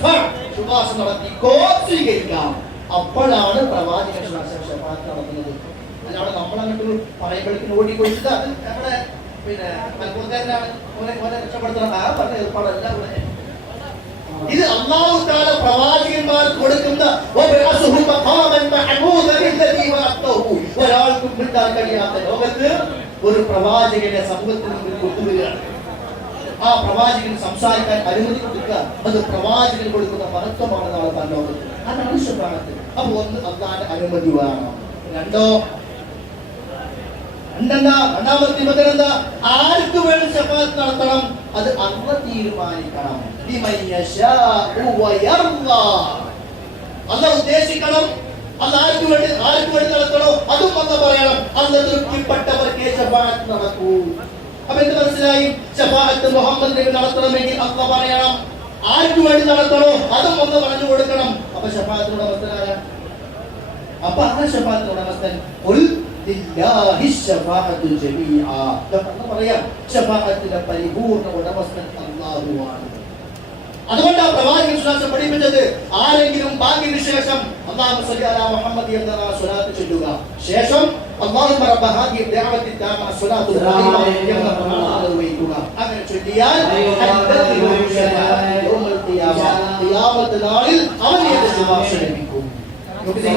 പറയാം ശുപാർശ നടത്തിക്കോ, സ്വീകരിക്കാം. അപ്പോഴാണ് പ്രവാചകൻ ശുപാർശ നടത്തുന്നത്. അല്ലാതെ നമ്മളങ്ങോട്ട് പറയുമ്പോഴേക്കും ഓടി കൊടുത്തത് അത് നമ്മുടെ പിന്നെ മലപ്പുറത്തേക്കാണ് രക്ഷപ്പെടുത്തണം. ആ പറഞ്ഞ ഏർപ്പാടല്ല. ഇത് അല്ലാഹു തആല പ്രവാചകന്മാർക്ക് കൊടുക്കുന്ന ഒരാൾക്കും കിട്ടാൻ കഴിയാത്ത ലോകത്ത് ഒരു പ്രവാചകനെ സമൂഹത്തിന് മുമ്പിൽ കൊണ്ടുവരികയാണ്. ആ പ്രവാചകൻ സംസാരിക്കാൻ അനുമതി കൊടുക്കുക, അത് പ്രവാചകൻ കൊടുക്കുന്ന മഹത്വമാണ് നാളെ ലോകത്ത്. അതാണ് ശഫാഅത്ത്. അപ്പൊ ഒന്ന് അല്ലാഹുവിന്റെ അനുമതി വേണം. രണ്ടാമത്തെ നിബന്ധന എന്താ? ആർക്ക് വേണ്ടി ശഫാഅത്ത് നടത്തണം? അത് അല്ലാഹ് തീരുമാനിക്കണം. അല്ലാഹ് ഉദ്ദേശിക്കണം. അല്ലാഹ് ആർക്ക് വേണ്ടി നടത്തണോ അതും അല്ലാഹ് പറയണം. അല്ലാഹ് തൃപ്തിപ്പെട്ടവർക്കേ ശഫാഅത്ത് നടക്കൂ. അപ്പൊ എന്ത് മനസ്സിലായി? ശഫാഅത്ത് മുഹമ്മദ് നബി നടത്തണമെങ്കിൽ അല്ലാഹ് പറയണം. ആർക്ക് വേണ്ടി നടത്തണോ അതും ഒന്ന് പറഞ്ഞു കൊടുക്കണം. അപ്പൊ ശഫാഅത്തിന്റെ ഉടമസ്ഥനായ അപ്പൊ ആ ശഫാഅത്തിന്റെ ഉടമസ്ഥൻ ശഫാഅത്തിന്റെ പരിപൂർണ്ണ ഉടമസ്ഥൻ അല്ലാഹുവാണ്. അതുകൊണ്ടാണ് പ്രവാചകൻ സ്വല്ലല്ലാഹു പഠിപ്പിച്ചത്, ആരെങ്കിലും ബാങ്കിന് ശേഷം അല്ലാഹുമ്മ സ്വല്ലി അലാ മുഹമ്മദ് എന്ന സ്വലാത്ത് ചൊല്ലുക, ശേഷം അല്ലാഹുമ്മ റബ്ബ ഹാദിഹി ദഅവത്തി തഅമ സ്വലാത്തു ഖായിമ എന്ന പ്രാർത്ഥന നിർവഹിക്കുക. അങ്ങനെ ചൊല്ലിയാൽ ഖിയാമത്ത് നാളിൽ അവന് ശുപാർശ ലഭിക്കും.